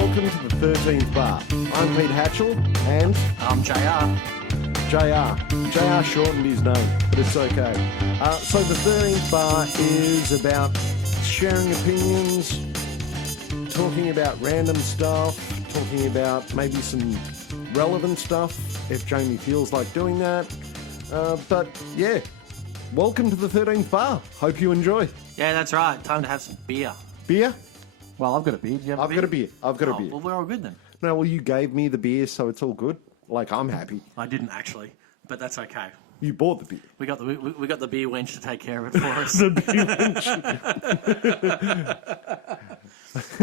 welcome to the 13th Bar. I'm Pete Hatchell and... I'm JR. JR shortened his name, but it's okay. So the 13th Bar is about sharing opinions, talking about random stuff, talking about maybe some relevant stuff, if Jamie feels like doing that. But yeah, welcome to the 13th Bar. Hope you enjoy. Yeah, that's right. Time to have some beer. Beer? Well, I've got a beer. Do you have a I've beer? got a beer. I've got a beer. Well, we're all good then. No, well, you gave me the beer, so it's all good. Like, I'm happy. I didn't actually, but that's okay. You bought the beer. We got the beer wench to take care of it for us. The beer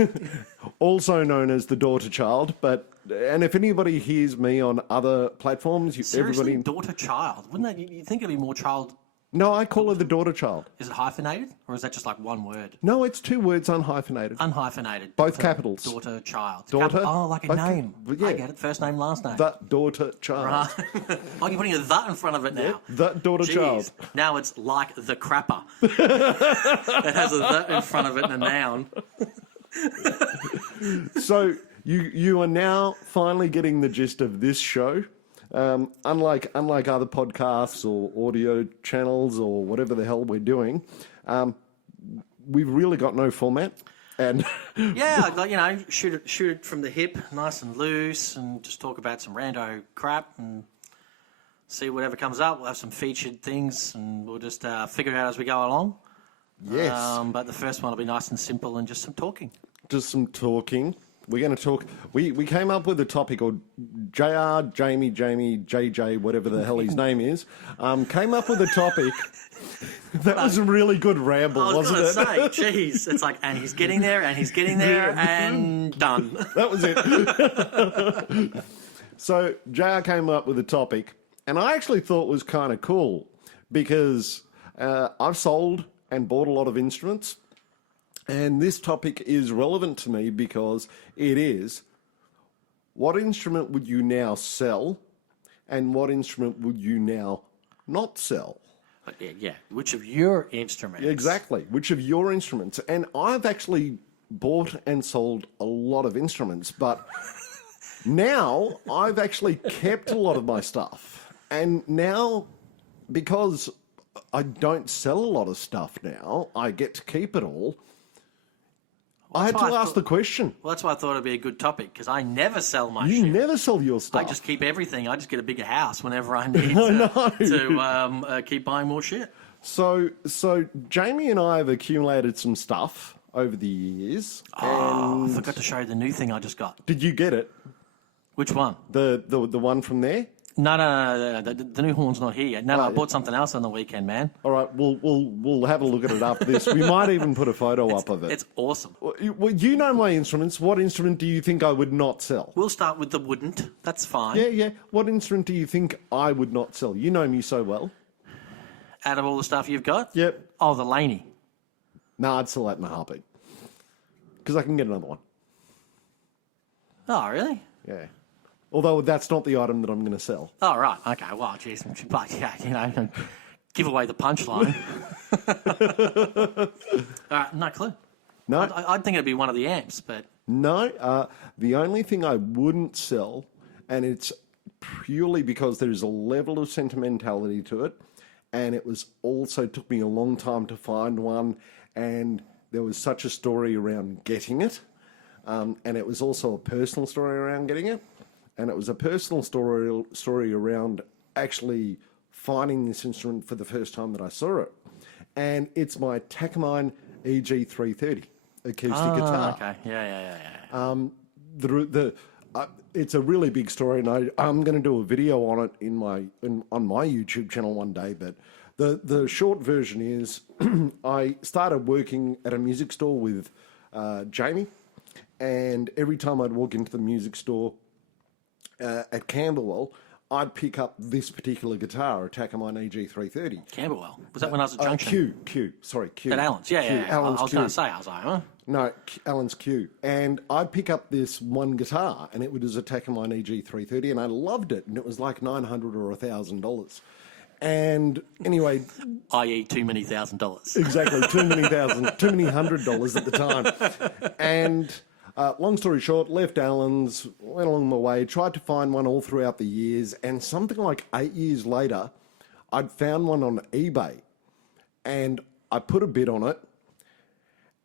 wench. Also known as the daughter child, and if anybody hears me on other platforms, Seriously, everybody... daughter child? Wouldn't that? You think it'd be more child? No, I call her the daughter child. Is it hyphenated, or is that just like one word? No, it's two words unhyphenated. Unhyphenated. Both capitals. Daughter child. Daughter. Oh, like a Both name. yeah. I get it. First name, last name. The daughter child. Right. Oh, you're putting a that in front of it now. Yeah, the daughter Jeez. child. Now it's like the crapper. It has a that in front of it and a noun. So you are now finally getting the gist of this show. Unlike other podcasts or audio channels or whatever the hell we're doing, we've really got no format. And yeah, like, shoot it from the hip, nice and loose, and just talk about some rando crap and see whatever comes up. We'll have some featured things, and we'll just figure it out as we go along. yes, But the first one will be nice and simple and just some talking. just some talking. We're going to talk. We came up with a topic, or JR, Jamie, JJ, whatever the hell his name is, came up with a topip. That was a really good ramble, I was wasn't going it? to say, jeez, it's like, and he's getting there, and he's getting there, and done. That was it. So JR came up with a topic, and I actually thought was kind of cool because I've sold and bought a lot of instruments. And this topic is relevant to me because it is, what instrument would you now sell and what instrument would you now not sell? But yeah, which of your instruments? Exactly, which of your instruments? And I've actually bought and sold a lot of instruments, but now I've actually kept a lot of my stuff. And now, because I don't sell a lot of stuff now, I get to keep it all. I had to ask the question. Well, that's why I thought it'd be a good topic, because I never sell my You shit. never sell your stuff. I just keep everything. I just get a bigger house whenever I need to keep buying more shit. So Jamie and I have accumulated some stuff over the years. Oh, I and forgot to show you the new thing I just got. did you get it? Which one? The one from there? No. The new horn's not here yet. No, I bought something else on the weekend, man. All right, we'll have a look at it after this. We might even put a photo up of it. It's awesome. Well, you know my instruments. What instrument do you think I would not sell? We'll start with the wouldn't. That's fine. Yeah. What instrument do you think I would not sell? You know me so well. Out of all the stuff you've got? Yep. Oh, the Laney. No, I'd sell that in a heartbeat. Because I can get another one. Oh, really? Yeah. Although that's not the item that I'm going to sell. Oh, right. Okay. Well, geez. But, yeah, give away the punchline. All right. No clue. No? I'd think it'd be one of the amps, but... No. The only thing I wouldn't sell, and it's purely because there's a level of sentimentality to it, and it was also took me a long time to find one, and there was such a story around getting it, and it was also a personal story around getting it. And it was a personal story around actually finding this instrument for the first time that I saw it. And it's my Takamine EG330 acoustic guitar. Okay. Yeah. It's a really big story, and I'm going to do a video on it on my YouTube channel one day. But the short version is I started working at a music store with Jamie, and every time I'd walk into the music store at Camberwell, I'd pick up this particular guitar, a Takamine EG330. Camberwell. Was that when I was at Junction? Q. At Allen's. Yeah. Allen's I was Q. going to say, I was like, huh? No, Allen's Q. And I'd pick up this one guitar, and it was a Takamine EG330, and I loved it, and it was like $900 or $1,000. And anyway... i.e. too many $1,000. Exactly, too many $100 at the time. And Long story short, left Allen's, went along my way, tried to find one all throughout the years, and something like 8 years later, I'd found one on eBay, and I put a bid on it,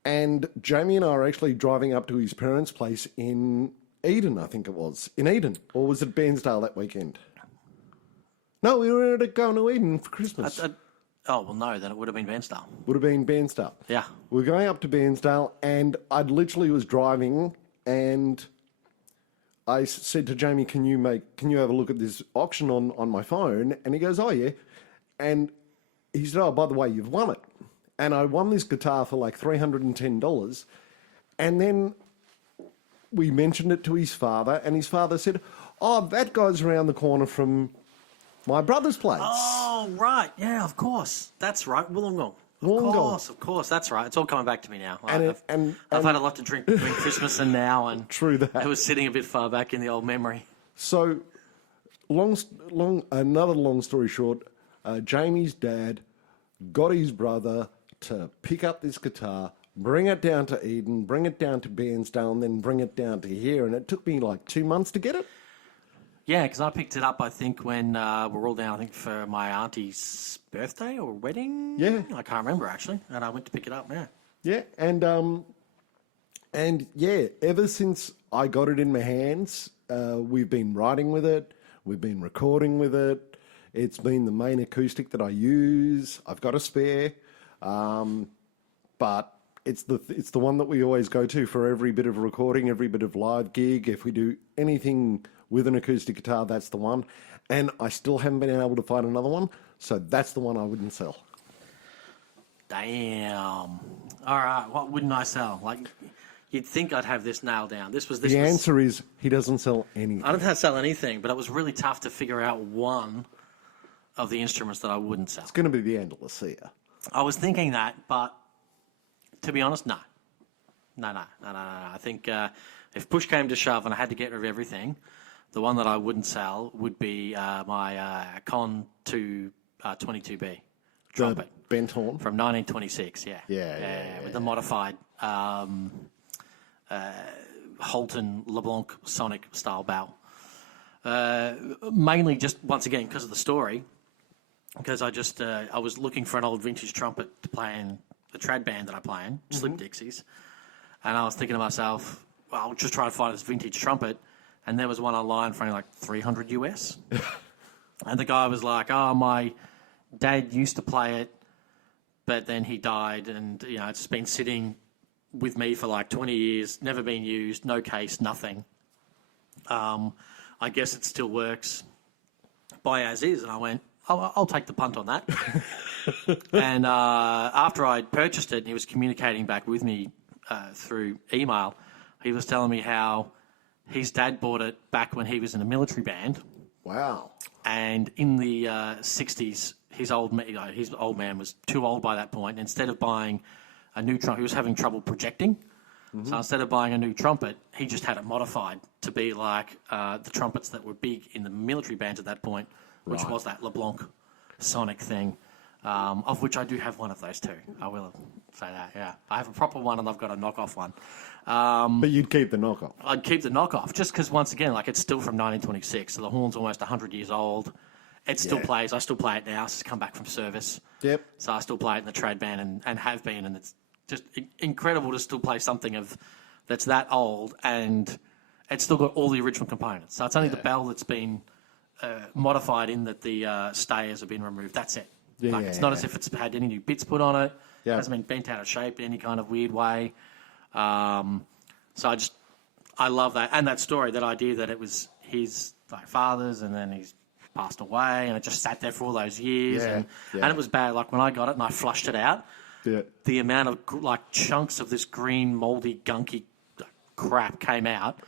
and Jamie and I are actually driving up to his parents' place in Eden, I think it was. In Eden. Or was it Bairnsdale that weekend? No, we were going to Eden for Christmas. Oh, well, no, then it would have been Bairnsdale. Would have been Bairnsdale. Yeah. We were going up to Bairnsdale, and I literally was driving, and I said to Jamie, can you have a look at this auction on my phone? And he goes, oh, yeah. And he said, oh, by the way, you've won it. And I won this guitar for like $310. And then we mentioned it to his father, and his father said, oh, that guy's around the corner from my brother's place. Oh, right. Yeah, of course. That's right. Wollongong. Of course. That's right. It's all coming back to me now. I've had a lot to drink between Christmas and now, and true that. I was sitting a bit far back in the old memory. So, another long story short, Jamie's dad got his brother to pick up this guitar, bring it down to Eden, bring it down to Bairnsdale, and then bring it down to here. And it took me like 2 months to get it. Yeah, because I picked it up, I think, when we're all down, I think, for my auntie's birthday or wedding. Yeah. I can't remember, actually. And I went to pick it up, yeah. Yeah, and yeah, ever since I got it in my hands, we've been writing with it, we've been recording with it. It's been the main acoustic that I use. I've got a spare, but it's the one that we always go to for every bit of recording, every bit of live gig. If we do anything with an acoustic guitar, that's the one. And I still haven't been able to find another one, so that's the one I wouldn't sell. Damn. All right, what wouldn't I sell? Like, you'd think I'd have this nailed down. The answer is he doesn't sell anything. I don't have to sell anything, but it was really tough to figure out one of the instruments that I wouldn't sell. It's going to be the Andalusia. I was thinking that, but to be honest, no. No. I think if push came to shove and I had to get rid of everything, the one that I wouldn't sell would be my Con 2 22B trumpet. Bent horn? From 1926, yeah. Yeah. With the modified Holton LeBlanc Sonic style bow. Mainly just, once again, because of the story. Because I was looking for an old vintage trumpet to play in the trad band that I play in, Slip Dixies. And I was thinking to myself, well, I'll just try to find this vintage trumpet. And there was one online for only like $300 US. And the guy was like, oh, my dad used to play it, but then he died. And, it's been sitting with me for like 20 years, never been used, no case, nothing. I guess it still works. Buy as is. And I went, I'll take the punt on that. And after I'd purchased it and he was communicating back with me through email, he was telling me how his dad bought it back when he was in a military band. Wow. And in the 60s, his old man was too old by that point. Instead of buying a new trumpet, he was having trouble projecting. Mm-hmm. So instead of buying a new trumpet, he just had it modified to be like the trumpets that were big in the military bands at that point, which was that LeBlanc Sonic thing, of which I do have one of those too. I will say that, yeah. I have a proper one and I've got a knockoff one. But you'd keep the knockoff? I'd keep the knockoff, just because, once again, like, it's still from 1926, so the horn's almost 100 years old. It still plays. I still play it now. It's come back from service. Yep. So I still play it in the trad band and have been, and it's just incredible to still play something that's that old, and it's still got all the original components. So it's only the bell that's been modified in that the stayers have been removed. That's it. Yeah, it's not as if it's had any new bits put on it. Yeah. It hasn't been bent out of shape in any kind of weird way. So I love that. And that story, that idea that it was his father's and then he's passed away and it just sat there for all those years. And it was bad. Like, when I got it and I flushed it out, the amount of chunks of this green, mouldy, gunky crap came out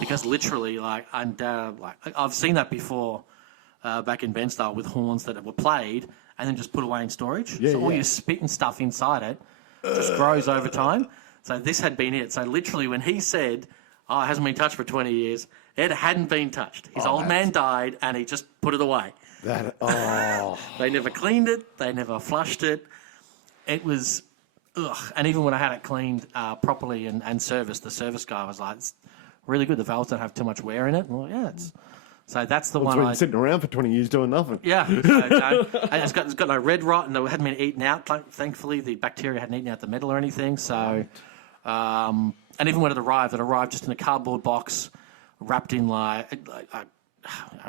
because literally, I've seen that before back in Bairnsdale with horns that were played and then just put away in storage. So all your spit and stuff inside it just grows over time. So this had been it. So literally, when he said, oh, it hasn't been touched for 20 years, it hadn't been touched. His old man died and he just put it away. They never cleaned it. They never flushed it. It was ugh. And even when I had it cleaned properly and serviced, the service guy was like, it's really good. The valves don't have too much wear in it. And I'm like, yeah, it's... So that's the one. It's been sitting around for 20 years doing nothing. Yeah. And it's got no red rot, and it hadn't been eaten out. Thankfully, the bacteria hadn't eaten out the metal or anything. So, and even when it arrived just in a cardboard box, wrapped in like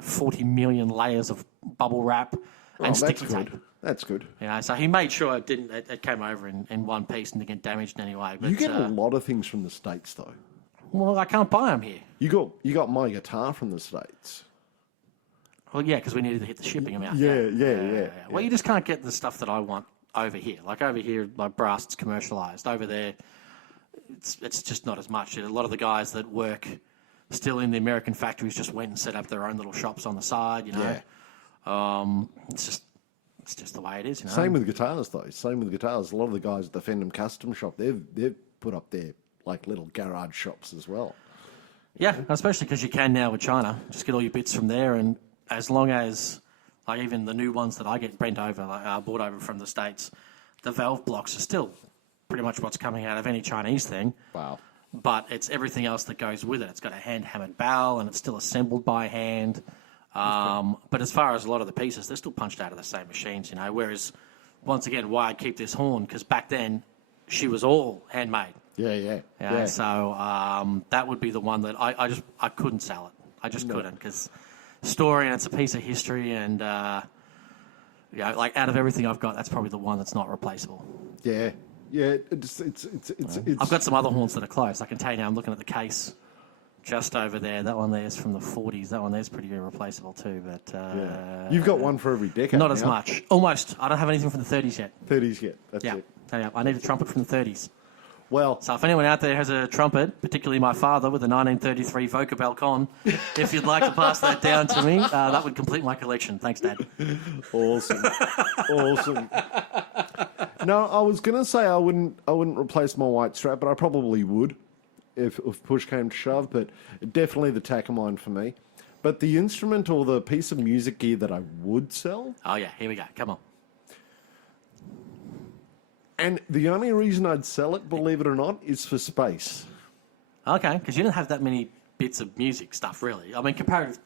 40 million layers of bubble wrap and sticky tape. That's good. So he made sure it came over in one piece and didn't get damaged in any way. But, You get a lot of things from the States, though. Well, I can't buy them here. You got my guitar from the States. Well, yeah, because we needed to hit the shipping amount. Yeah. Well, you just can't get the stuff that I want over here. Like over here, like brass, it's commercialized. Over there, it's just not as much. A lot of the guys that work still in the American factories just went and set up their own little shops on the side. It's just the way it is. Same with guitars, though. A lot of the guys at the Fendham Custom Shop, they've put up their like little garage shops as well. Yeah, especially because you can now with China. Just get all your bits from there, and as long as, like even the new ones that I get bought over from the States, the valve blocks are still pretty much what's coming out of any Chinese thing. Wow. But it's everything else that goes with it. It's got a hand-hammered bell, and it's still assembled by hand. But as far as a lot of the pieces, they're still punched out of the same machines, Whereas, once again, why I keep this horn, because back then, she was all handmade. Yeah. So that would be the one that I couldn't sell it. I just couldn't, because story, and it's a piece of history, and like out of everything I've got, that's probably the one that's not replaceable. Yeah. It's I've got some other horns that are close. I can tell you now. I'm looking at the case just over there. That one there's from the 40s. That one there's pretty irreplaceable too. But you've got one for every decade. Not as much. Almost. I don't have anything from the 30s yet. 30s yet. That's it. Yeah. I need a trumpet from the 30s. Well, so if anyone out there has a trumpet, particularly my father with a 1933 Vocabell Con, if you'd like to pass that down to me, that would complete my collection. Thanks, Dad. Awesome. No, I was going to say I wouldn't replace my white strap, but I probably would if push came to shove. But definitely the Takamine for me. But the instrument or the piece of music gear that I would sell. Oh yeah, here we go. Come on. And the only reason I'd sell it, believe it or not, is for space. Okay, because you don't have that many bits of music stuff, really. I mean, comparative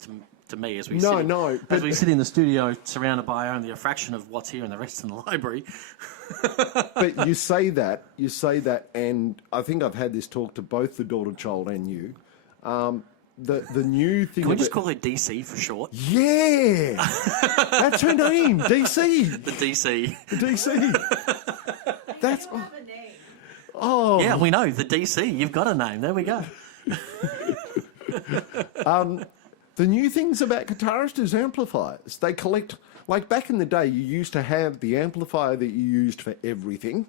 to me, as we sit in the studio, surrounded by only a fraction of what's here and the rest in the library. But you say that, and I think I've had this talk to both the daughter child and you. The new thing. Can we just call it DC for short? Yeah, that's her name, DC. The DC. The DC. That's. Oh. Yeah, we know the DC. You've got a name. There we go. The new things about guitarists is amplifiers. They collect, like back in the day, you used to have the amplifier that you used for everything.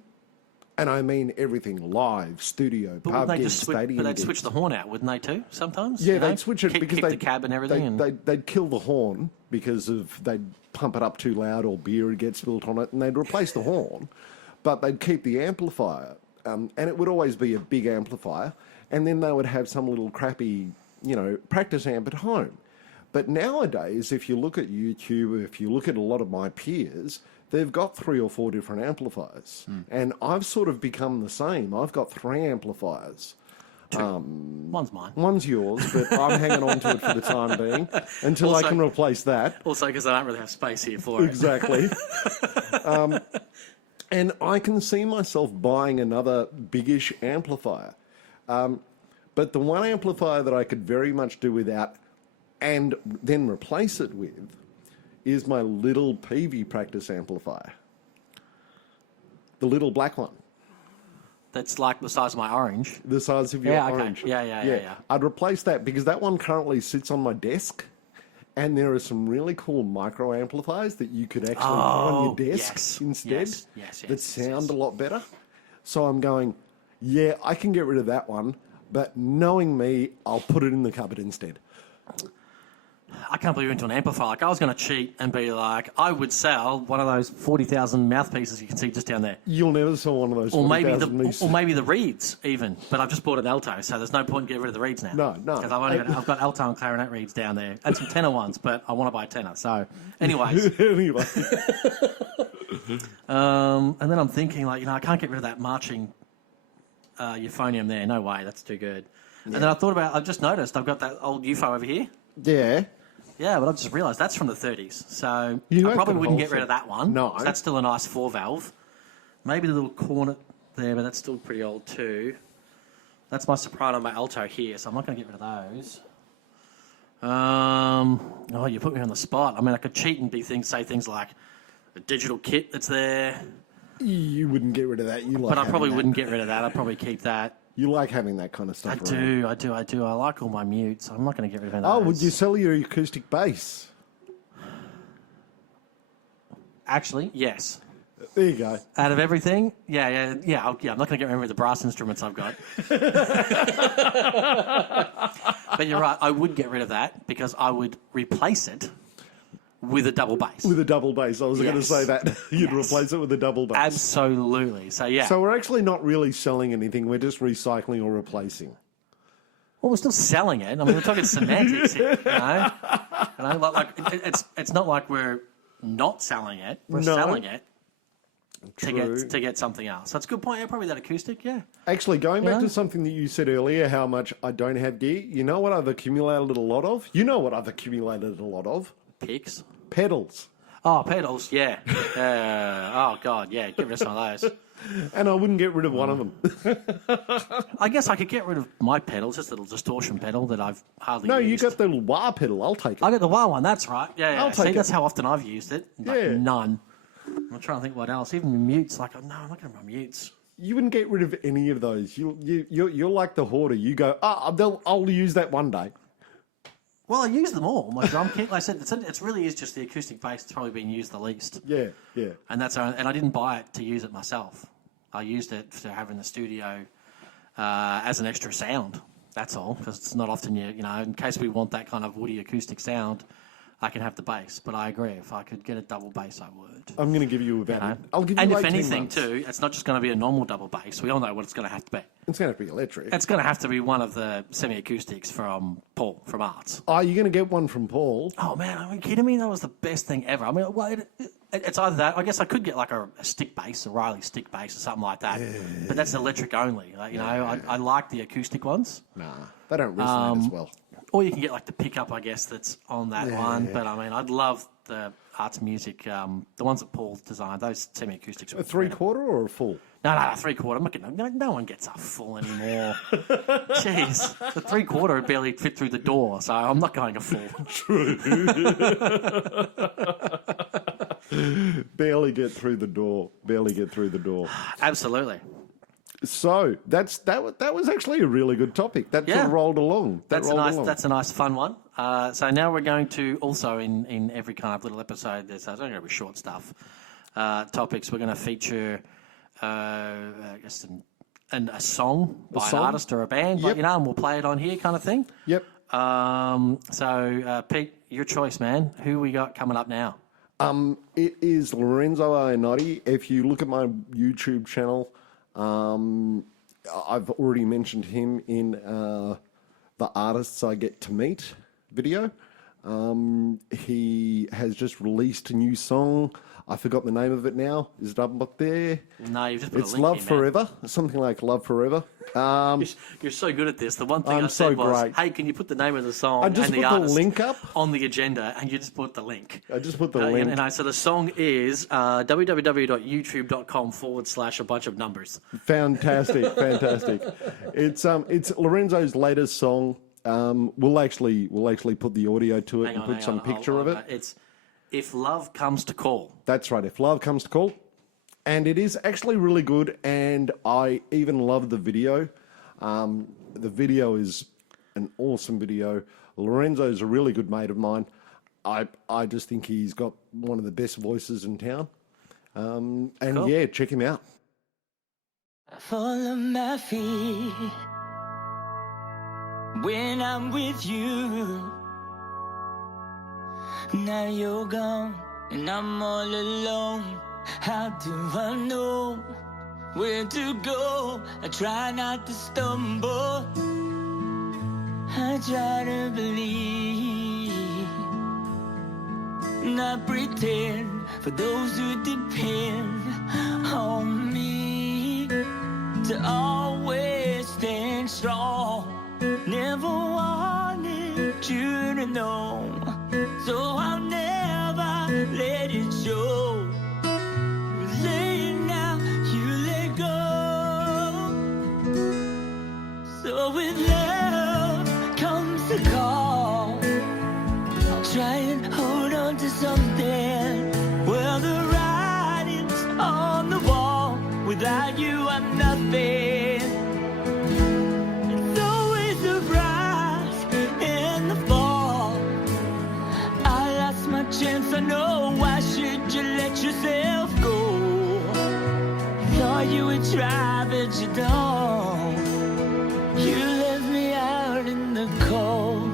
And I mean everything, live, studio, pub gigs, stadium But they'd gigs. switch the horn out, wouldn't they too, sometimes? Yeah, they'd switch it because kick the cab and everything. They'd kill the horn because they'd pump it up too loud or beer would get spilled on it, and they'd replace the horn. But they'd keep the amplifier, and it would always be a big amplifier, and then they would have some little crappy, practice amp at home. But nowadays, if you look at YouTube, if you look at a lot of my peers, they've got 3 or 4 different amplifiers. And I've sort of become the same. I've got 3 amplifiers. 2. One's mine. One's yours, but I'm hanging on to it for the time being until I can replace that. Also, because I don't really have space here for it. Exactly. And I can see myself buying another biggish amplifier. But the one amplifier that I could very much do without and then replace it with is my little PV practice amplifier. The little black one. That's like the size of my orange. The size of your orange. Okay. Yeah. I'd replace that because that one currently sits on my desk, and there are some really cool micro amplifiers that you could actually put on your desk instead that sound a lot better. So I'm going, yeah, I can get rid of that one, but knowing me, I'll put it in the cupboard instead. I can't believe you're into an amplifier. Like, I was going to cheat and be like, I would sell one of those 40,000 mouthpieces you can see just down there. You'll never sell one of those. Or maybe the reeds even. But I've just bought an alto, so there's no point in getting rid of the reeds now. No. Because I've got alto and clarinet reeds down there, and some tenor ones. But I want to buy a tenor. So, anyways. And then I'm thinking, like, I can't get rid of that marching euphonium there. No way, that's too good. Yeah. And then I've just noticed I've got that old UFO over here. Yeah. Yeah, but I just realised that's from the 30s. So I probably wouldn't get rid of that one. No. That's still a nice 4-valve. Maybe the little cornet there, but that's still pretty old too. That's my soprano and my alto here, so I'm not going to get rid of those. You put me on the spot. I mean, I could cheat and say things like a digital kit that's there. You wouldn't get rid of that. But I probably wouldn't get rid of that. I'd probably keep that. You like having that kind of stuff I do. I like all my mutes. I'm not going to get rid of any of those. those. Would you sell your acoustic bass? Actually, yes. There you go. Out of everything, yeah. I'm not going to get rid of the brass instruments I've got. But you're right. I would get rid of that because I would replace it with a double bass. With a double bass. I was going to say that. You'd replace it with a double bass. Absolutely. So, yeah. So we're actually not really selling anything. We're just recycling or replacing. Well, we're still selling it. I mean, we're talking semantics here, it's not like we're not selling it. We're selling it to get something else. So it's a good point. Yeah, probably that acoustic, yeah. Actually, going back to something that you said earlier, how much I don't have gear, you know what I've accumulated a lot of? Picks. Pedals. Oh, pedals, yeah. Oh, God, yeah. Get rid of some of those. And I wouldn't get rid of one of them. I guess I could get rid of my pedals, just a little distortion pedal that I've hardly used. No, you got the little wah pedal. I'll take it. I got the wah one, that's right. Yeah. I'll take it. That's how often I've used it. None. I'm trying to think what else. Even mutes, no, I'm not going to run mutes. You wouldn't get rid of any of those. You're like the hoarder. You go, I'll use that one day. Well, I use them all. My drum kit, like I said, it really is just the acoustic bass that's probably been used the least. Yeah. And I didn't buy it to use it myself. I used it to have in the studio as an extra sound. That's all, because it's not often in case we want that kind of woody acoustic sound, I can have the bass. But I agree, if I could get a double bass, I would. I'm going to give you I'll give you. And like if anything, months. too, it's not just going to be a normal double bass. We all know what it's going to have to be. It's going to have to be electric. It's going to have to be one of the semi-acoustics from Paul, from Arts. Oh, you're going to get one from Paul? Oh, man, are you kidding me? That was the best thing ever. I mean, it's either that. I guess I could get like a stick bass, a Riley stick bass or something like that. Yeah. But that's electric only. I like the acoustic ones. Nah, they don't resonate as well. Or you can get like the pickup, I guess, that's on that one. But I mean, I'd love the Arts music, the ones that Paul designed. Those semi-acoustics. A 3/4 or a full? No, 3/4. No one gets a full anymore. Jeez, the 3/4 would barely fit through the door, so I'm not going a full. True. Barely get through the door. Absolutely. So that was actually a really good topic. That sort of rolled along. That's a nice fun one. So now we're going to also in every kind of little episode. There's only going to be short stuff. Topics. We're going to feature, I guess, a song by an artist or a band, yep. and we'll play it on here, kind of thing. Yep. So Pete, your choice, man. Who we got coming up now? It is Lorenzo Iannotti. If you look at my YouTube channel. I've already mentioned him in the Artists I Get to Meet video. He has just released a new song. I forgot the name of it now. Is it up there? No, you've just put it's a link Love in, Forever. Something like Love Forever. You're so good at this. The one thing I'm I said was, great. hey, can you put the name of the song and the artist link up on the agenda? And you just put the link. I just put the link. So the song is www.youtube.com/a bunch of numbers. Fantastic. It's Lorenzo's latest song. We'll actually put the audio to it and put some picture of it. It's If Love Comes to Call. That's right, If Love Comes to Call. And it is actually really good, and I even love the video. The video is an awesome video. Lorenzo's a really good mate of mine. I just think he's got one of the best voices in town. And cool. Yeah, check him out. I fall on my feet when I'm with you. Now you're gone and I'm all alone. How do I know where to go? I try not to stumble. I try to believe not pretend for those who depend on me to always stand strong. Never wanted you to know, so I'll never let it show. Late now, you let go. So with love comes the call. I'll try and hold on to something. Well, the writing's on the wall. Without you, I'm nothing. It's always a rise in the fall. I lost my chance, I know. Why should you let yourself go? Thought you would try, but you don't. You left me out in the cold.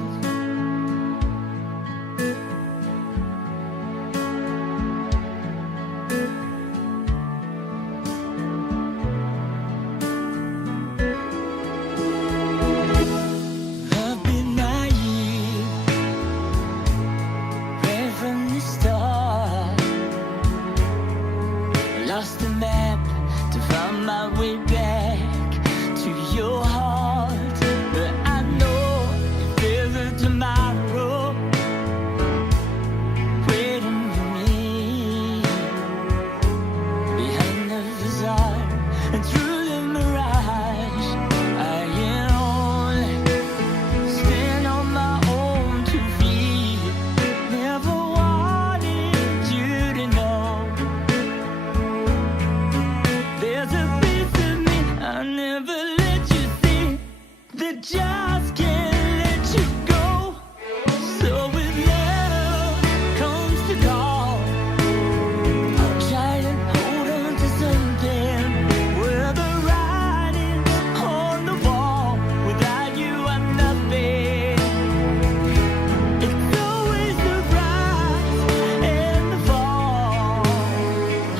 I've been naive right from the start. Lost the map to find my way back to your heart. But I know if there's a tomorrow waiting for me behind the facade and through the mirage, I can only stand on my own 2 feet. Never wanted you to know. There's a piece of me I never let you see that just can't let you go. So with love comes the call. I'll try to hold on to something. Where the writing's on the wall. Without you, I'm nothing. It's always the rise and the fall.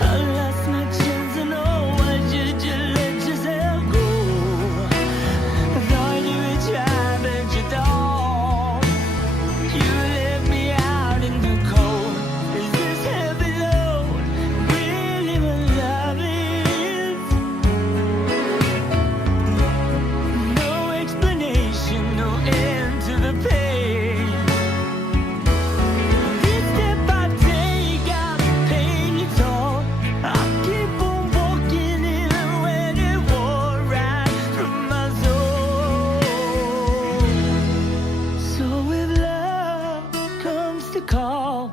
I lost my chance, I know. Why should you let yourself go? I thought you would try, but you don't. You left me out in the cold. Is this heavy load really what love is? No explanation, no end to the pain. This step I take, I'm paying it all. I keep on walking even when it wore right from my soul. So with love comes the call.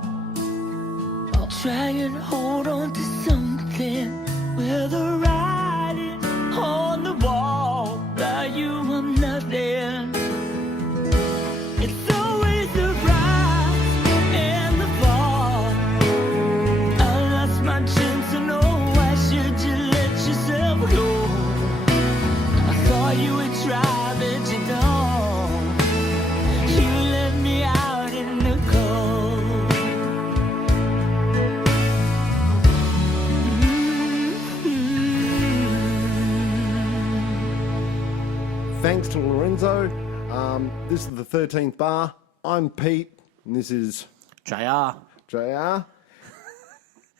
I'll try and hold on to something. Where the writing on the wall. Without you, I'm nothing. It's always the rise and the fall. I lost my chance to know. Why should you let yourself go? I thought you would try, but you don't. You left me out in the cold. Thanks to Lorenzo. This is the 13th bar. I'm Pete, and this is JR. JR.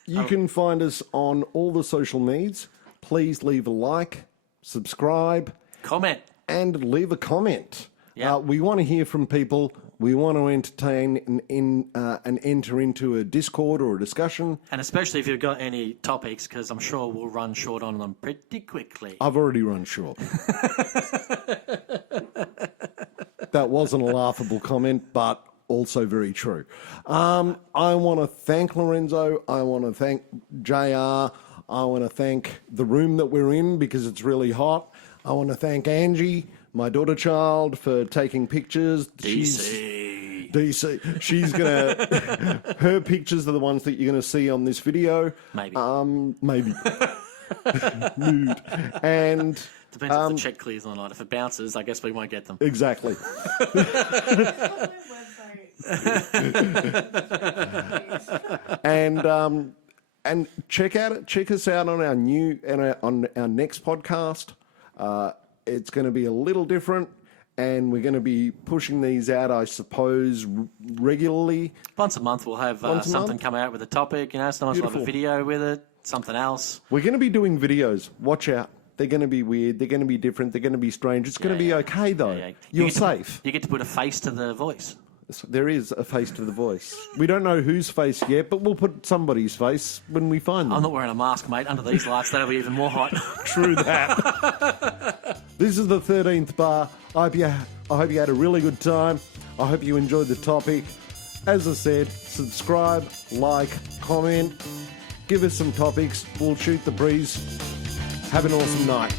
You can find us on all the social medias. Please leave a like, subscribe, Comment. and leave a comment. Yeah. We want to hear from people. We want to entertain and enter into a Discord or a discussion. And especially if you've got any topics, because I'm sure we'll run short on them pretty quickly. I've already run short. That wasn't a laughable comment, but also very true. I want to thank Lorenzo. I want to thank JR. I want to thank the room that we're in because it's really hot. I want to thank Angie, my daughter child, for taking pictures. DC. She's going to... Her pictures are the ones that you're going to see on this video. Maybe. Maybe. Nude. And... Depends if the check clears or not. If it bounces, I guess we won't get them. Exactly. And check us out on our next podcast. It's going to be a little different, and we're going to be pushing these out, I suppose, regularly. Once a month we'll have something come out with a topic. Sometimes we'll have a video with it, something else. We're going to be doing videos. Watch out. They're going to be weird. They're going to be different. They're going to be strange. It's going to be okay, though. Yeah. You're safe. You get to put a face to the voice. There is a face to the voice. We don't know whose face yet, but we'll put somebody's face when we find them. I'm not wearing a mask, mate. Under these lights, that'll be even more hot. True that. This is the 13th bar. I hope you had a really good time. I hope you enjoyed the topic. As I said, subscribe, like, comment, give us some topics. We'll shoot the breeze. Have an awesome night.